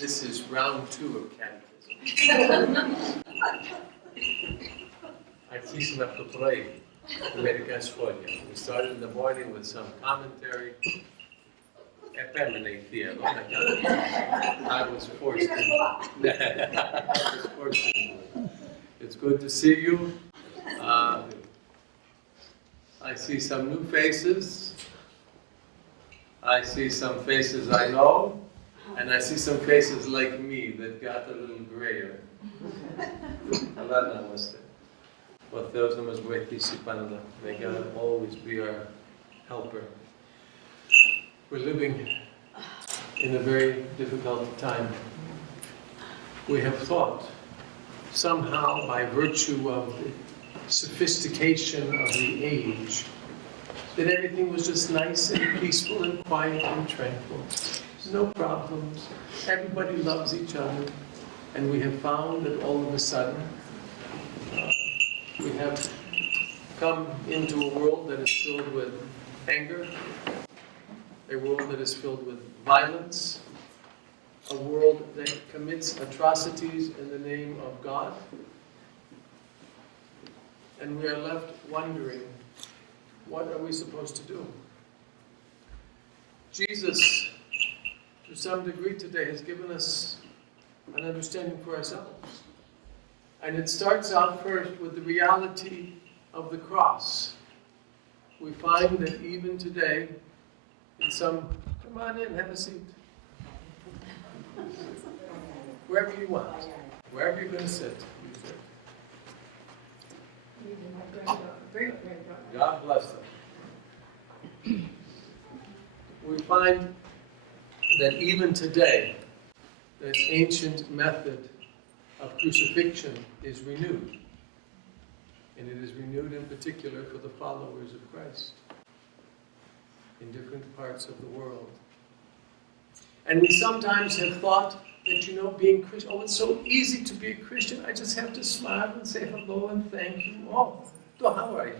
This is round 2 of catechism. Αρχίσαμε από το πρωί, μερικά σχόλια. We started in the morning with some commentary. Επέμενε η θεία εδώ να κάνω. I was forced to do it. It's good to see you. I see some new faces. I see some faces I know. And I see some faces like me that got a little grayer. Allah namaste. But those of us βοηθήσει πάντα. May God always be our helper. We're living in a very difficult time. We have thought, somehow by virtue of the sophistication of the age, that everything was just nice and peaceful and quiet and tranquil. No problems. Everybody loves each other. And we have found that all of a sudden, we have come into a world that is filled with anger, a world that is filled with violence, a world that commits atrocities in the name of God. And we are left wondering, what are we supposed to do? Jesus, to some degree today, has given us an understanding for ourselves. And it starts out first with the reality of the cross. We find that even today, in some, come on in, have a seat. Wherever you want, wherever you're going to sit. God bless them. We find that even today, that ancient method of crucifixion is renewed. And it is renewed in particular for the followers of Christ in different parts of the world. And we sometimes have thought that, being Christian, it's so easy to be a Christian. I just have to smile and say hello and thank you. Oh, how are you?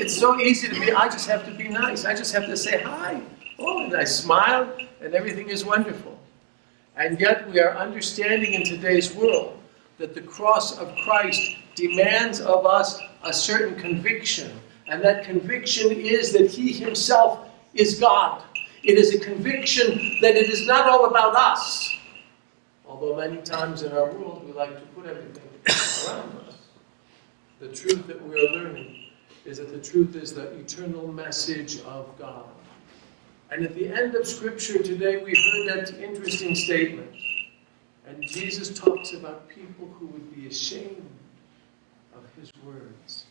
It's so easy to be, I just have to be nice. I just have to say hi. Oh, and I smile and everything is wonderful. And yet we are understanding in today's world that the cross of Christ demands of us a certain conviction. And that conviction is that He Himself is God. It is a conviction that it is not all about us. Although many times in our world we like to put everything around us. The truth that we are learning is that the truth is the eternal message of God. And at the end of Scripture today, we heard that interesting statement. And Jesus talks about people who would be ashamed of His words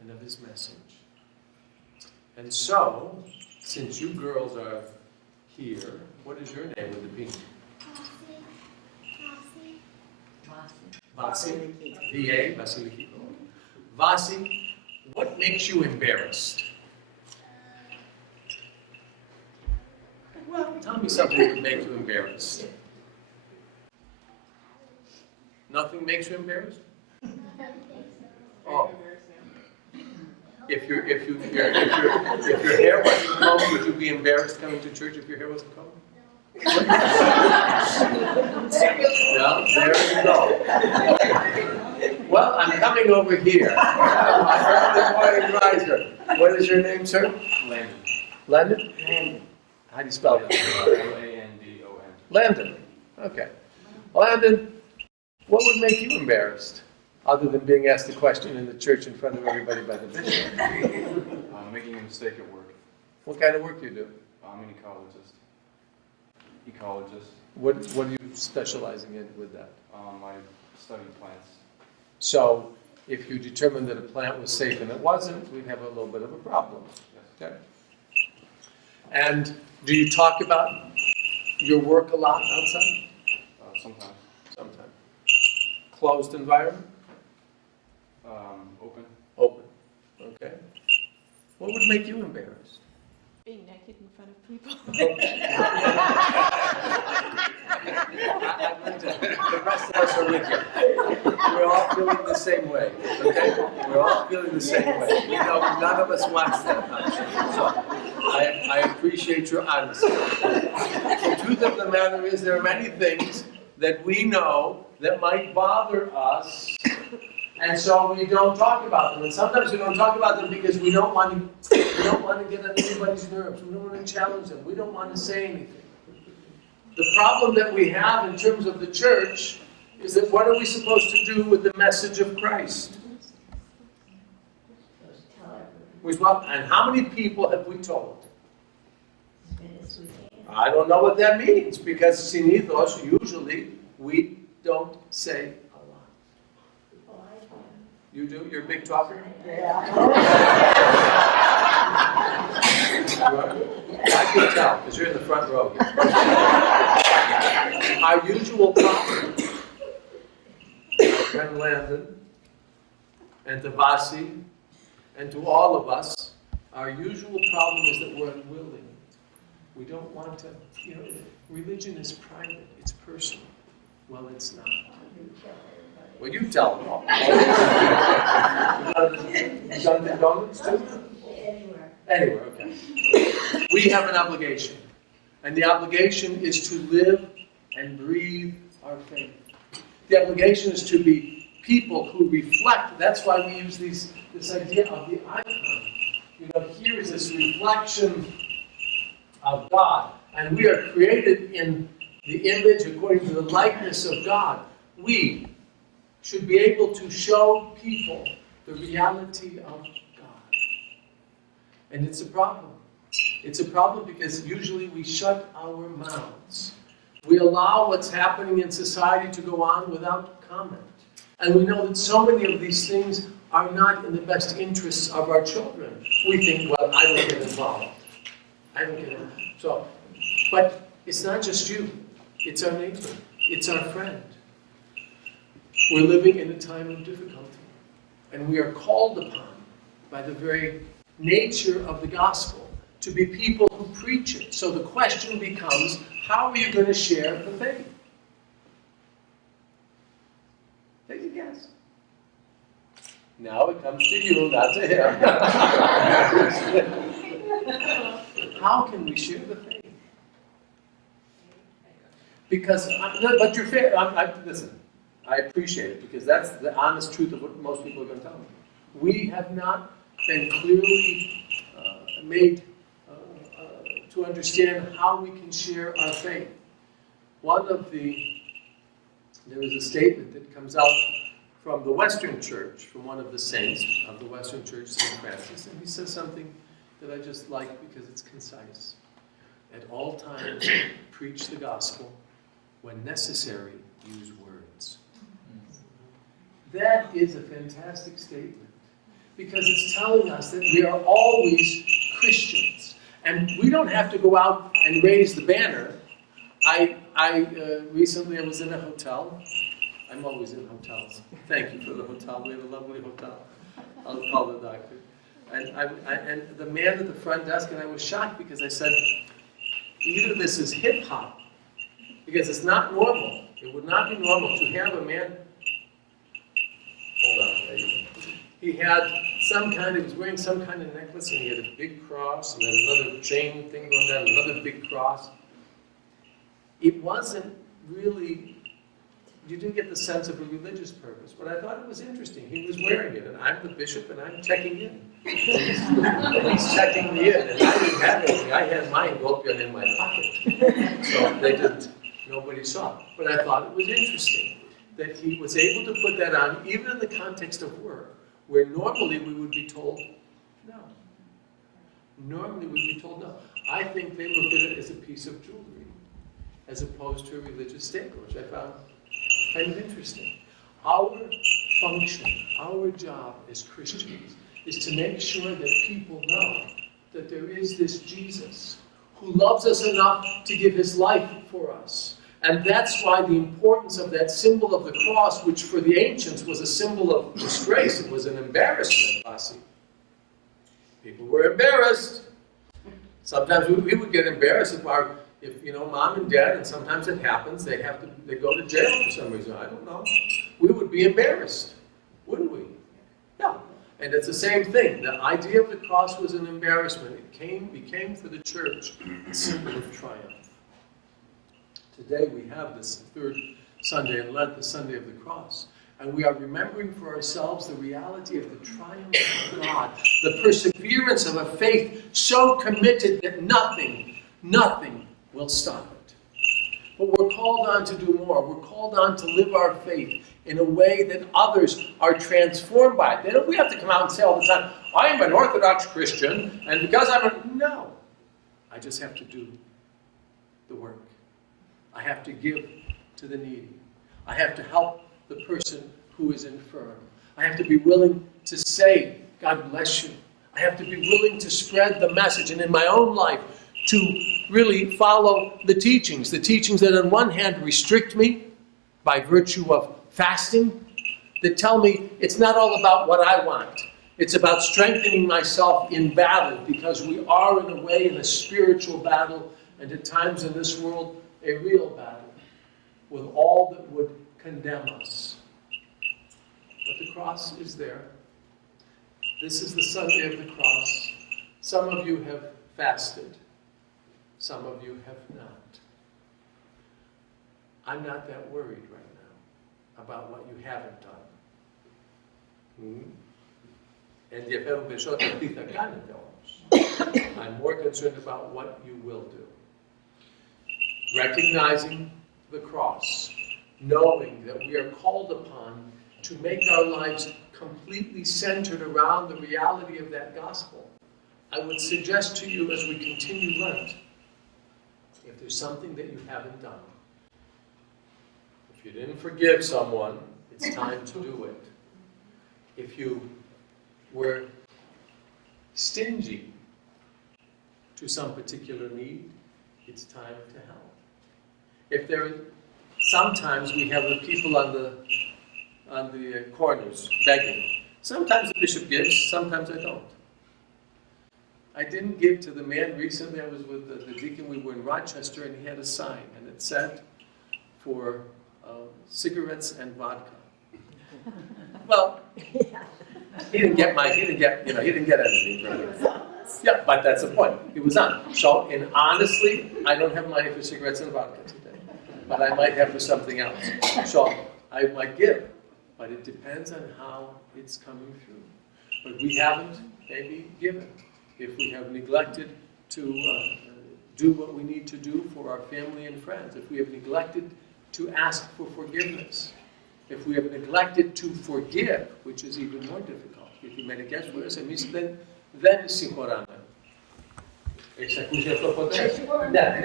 and of His message. And so, since you girls are here, what is your name with the P? Vasi. V-A, Vasiliki. Vasi, what makes you embarrassed? Well, tell me something that would make you embarrassed. Nothing makes you embarrassed? Oh. If your hair wasn't combed, would you be embarrassed coming to church if your hair wasn't combed? Well, there you go. Well, I'm coming over here. I'm early morning riser. What is your name, sir? Landon. Landon? How do you spell that? Landon. Landon. Okay. Landon, what would make you embarrassed? Other than being asked a question in the church in front of everybody by the bishop. Making a mistake at work. What kind of work do you do? I'm an ecologist. What are you specializing in with that? I study plants. So, if you determined that a plant was safe and it wasn't, we'd have a little bit of a problem. Yes. Okay. And do you talk about your work a lot outside? Sometimes. Sometimes. Closed environment? Open. Open. Okay. What would make you embarrassed? Being naked in front of people. The rest of us are with you. We're all feeling the same way. Okay? We're all feeling the same way. None of us wants that. So I appreciate your honesty. truth of the matter is there are many things that we know that might bother us, and so we don't talk about them. And sometimes we don't talk about them because we don't want to get on anybody's nerves. We don't want to challenge them. We don't want to say anything. The problem that we have in terms of the church is that what are we supposed to do with the message of Christ? And how many people have we told? I don't know what that means, because sinithos, usually, we don't say a lot. You do? You're a big talker? I can tell, because you're in the front row here. Our usual problem, my friend Landon, and to Vasi, and to all of us, our usual problem is that we're unwilling. We don't want to, religion is private, it's personal. Well, it's not. Well, you tell them all. Dunkin' Donuts too? Anywhere, okay. We have an obligation. And the obligation is to live and breathe our faith. The obligation is to be people who reflect. That's why we use this idea of the icon. Here is this reflection of God. And we are created in the image according to the likeness of God. We should be able to show people the reality of God. And it's a problem. It's a problem because usually we shut our mouths. We allow what's happening in society to go on without comment. And we know that so many of these things are not in the best interests of our children. We think, well, I don't get involved. I don't get involved. But it's not just you. It's our neighbor. It's our friend. We're living in a time of difficulty. And we are called upon by the very nature of the gospel to be people who preach it. So the question becomes, how are you going to share the faith? Take a guess. Now it comes to you, not to him. How can we share the faith? Because, but you're fair. Listen, I appreciate it because that's the honest truth of what most people are going to tell me. We have not been clearly made to understand how we can share our faith. There is a statement that comes out from the Western Church, from one of the saints of the Western Church, St. Francis, and he says something that I just like because it's concise. At all times, preach the gospel. When necessary, use words. That is a fantastic statement because it's telling us that we are always Christians. And we don't have to go out and raise the banner. Recently I was in a hotel. I'm always in hotels. Thank you for the hotel. We have a lovely hotel. I'll call the doctor. And the man at the front desk, and I was shocked because I said, either this is hip-hop, because it's not normal. It would not be normal to have a man. Hold on, baby. He had he was wearing some kind of necklace, and he had a big cross, and then another chain thing going down, another big cross. It wasn't really, you didn't get the sense of a religious purpose, but I thought it was interesting. He was wearing it, and I'm the bishop, and I'm checking in. And he's checking me in, and I didn't have anything. I had my gold gun in my pocket. So nobody saw. But I thought it was interesting that he was able to put that on, even in the context of work, where normally we would be told no. Normally we would be told no. I think they looked at it as a piece of jewelry, as opposed to a religious statement, which I found kind of interesting. Our function, our job as Christians, is to make sure that people know that there is this Jesus who loves us enough to give his life for us. And that's why the importance of that symbol of the cross, which for the ancients was a symbol of disgrace, it was an embarrassment, Vasi. People were embarrassed. Sometimes we would get embarrassed if mom and dad, and sometimes it happens, they go to jail for some reason. I don't know. We would be embarrassed, wouldn't we? Yeah. And it's the same thing. The idea of the cross was an embarrassment. It became for the church a symbol of triumph. Today we have this third Sunday in Lent, the Sunday of the Cross. And we are remembering for ourselves the reality of the triumph of God, the perseverance of a faith so committed that nothing will stop it. But we're called on to do more. We're called on to live our faith in a way that others are transformed by it. We have to come out and say all the time, I am an Orthodox Christian, and because I'm a... No. I just have to do the work. I have to give to the needy. I have to help the person who is infirm. I have to be willing to say, God bless you. I have to be willing to spread the message, and in my own life, to really follow the teachings that on one hand restrict me by virtue of fasting, that tell me it's not all about what I want. It's about strengthening myself in battle, because we are in a way in a spiritual battle, and at times in this world, a real battle with all that would condemn us. But the cross is there. This is the Sunday of the cross. Some of you have fasted. Some of you have not. I'm not that worried right now about what you haven't done. I'm more concerned about what you will do. Recognizing the cross, knowing that we are called upon to make our lives completely centered around the reality of that gospel, I would suggest to you as we continue Lent, if there's something that you haven't done, if you didn't forgive someone, it's time to do it. If you were stingy to some particular need, it's time to help. If there, sometimes we have the people on the corners begging. Sometimes the bishop gives, sometimes I don't. I didn't give to the man recently. I was with the deacon. We were in Rochester, and he had a sign, and it said for cigarettes and vodka. Well, he didn't get anything from it. Yeah, but that's the point. He was on. So, and honestly, I don't have money for cigarettes and vodka today, but I might have for something else. So I might give, but it depends on how it's coming through. But we haven't maybe given. If we have neglected to do what we need to do for our family and friends, if we have neglected to ask for forgiveness, if we have neglected to forgive, which is even more difficult, if you made a guess for us, then συγχωράμε. Έχεις ακούσει αυτό ποτέ? Ναι.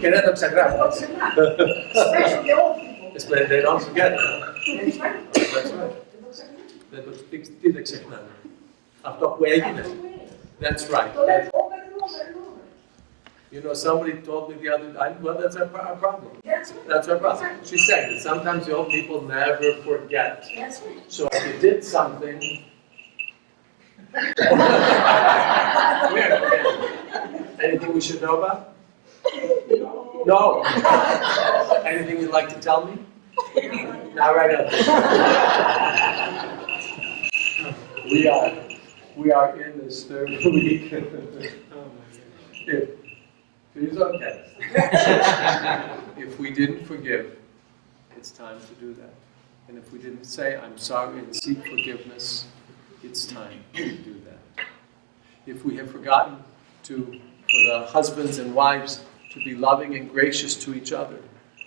Και δεν το ξεγράφω. They don't forget it. That's right. Τι δεν ξεχνάμε. Αυτό που έγινε. That's right. You know, somebody told me the other day, well, that's our problem. That's our problem. She said that sometimes the old people never forget. So if you did something, anything we should know about? No. Anything you'd like to tell me? Not right up there. We are in this third week. It's okay. If we didn't forgive, it's time to do that. And if we didn't say, I'm sorry, and seek forgiveness, it's time to do that. If we have forgotten for the husbands and wives to be loving and gracious to each other,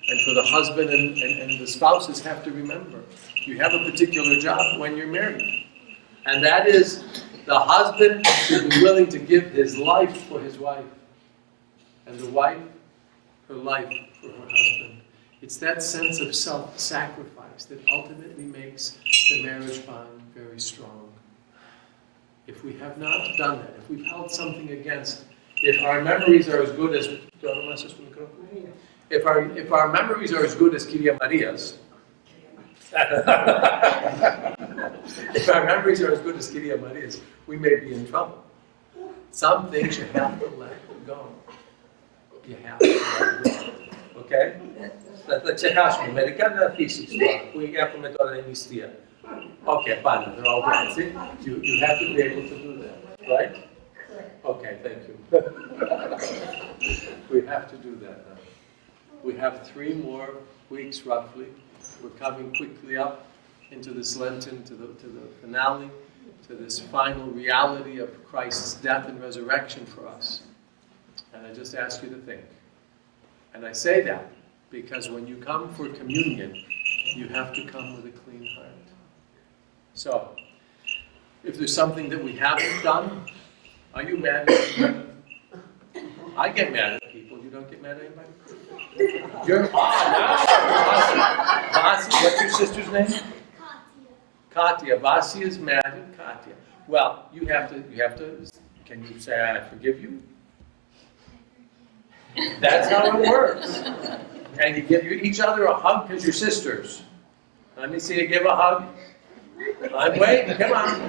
and for the husband and the spouses have to remember, you have a particular job when you're married. And that is, the husband should be willing to give his life for his wife, and the wife, her life for her husband. It's that sense of self-sacrifice that ultimately makes the marriage bond very strong. If we have not done that, if we've held something against, if our memories are as good as if our memories are as good as Kyria Maria's, if our memories are as good as Kyria Maria's, we may be in trouble. Some things you have to let go. You have to let go. Okay? Θα ξεχάσουμε. Μερικά να αφήσεις τώρα, που έχουμε τώρα την νηστεία. Okay, fine, they're all right. See? You have to be able to do that, right? Okay, thank you. We have to do that now. We have 3 more weeks roughly. We're coming quickly up into this Lenten, to the finale, to this final reality of Christ's death and resurrection for us. And I just ask you to think. And I say that because when you come for communion, you have to come with a clean heart. So, if there's something that we haven't done, are you mad at me? I get mad at people. You don't get mad at anybody? You're Vasi. What's your sister's name? Katya. Vasi is mad at Katya. Well, you have to, can you say, I forgive you? That's how it works. And you give each other a hug because you're sisters. Let me see you give a hug. I'm waiting. Come on.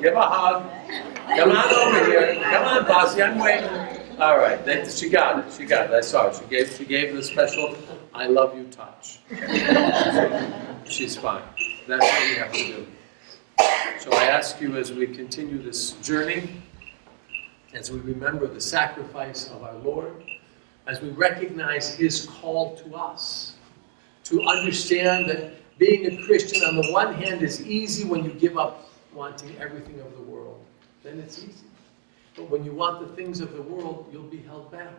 Give a hug. Come on over here. Come on, Bossy. I'm waiting. All right. She got it. I saw her. She gave the special I love you touch. She's fine. That's what we have to do. So I ask you as we continue this journey, as we remember the sacrifice of our Lord, as we recognize His call to us, to understand that being a Christian on the one hand is easy when you give up wanting everything of the world. Then it's easy. But when you want the things of the world, you'll be held back.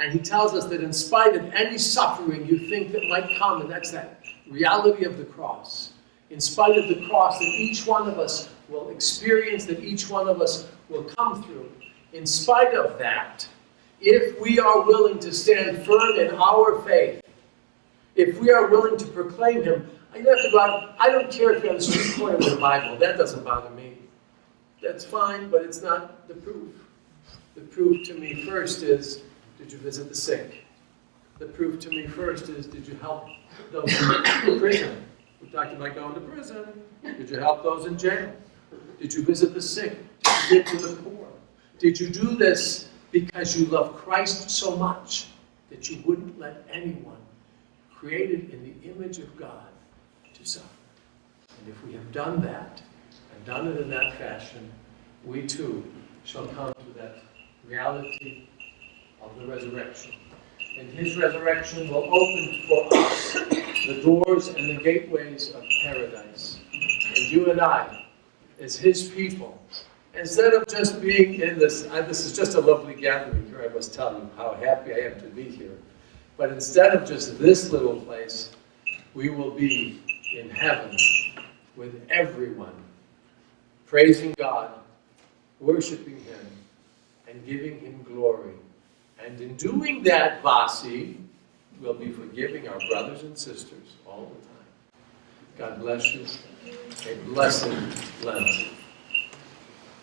And He tells us that in spite of any suffering you think that might come, and that's that reality of the cross, in spite of the cross that each one of us will experience, that each one of us will come through, in spite of that, if we are willing to stand firm in our faith, if we are willing to proclaim Him, I have to go out, I don't care if you're on the street corner with the Bible, that doesn't bother me. That's fine, but it's not the proof. The proof to me first is, did you visit the sick? The proof to me first is, did you help those in prison? We talked about going to prison. Did you help those in jail? Did you visit the sick? Did you give to the poor? Did you do this because you love Christ so much that you wouldn't let anyone created in the image of God to suffer? And if we have done that, and done it in that fashion, we too shall come to that reality of the resurrection. And His resurrection will open for us the doors and the gateways of paradise. And you and I, as His people, instead of just being in this is just a lovely gathering here, I must tell you how happy I am to be here. But instead of just this little place, we will be in heaven with everyone, praising God, worshiping Him, and giving Him glory. And in doing that, Vasi, we'll be forgiving our brothers and sisters all the time. God bless you. A blessed Lent.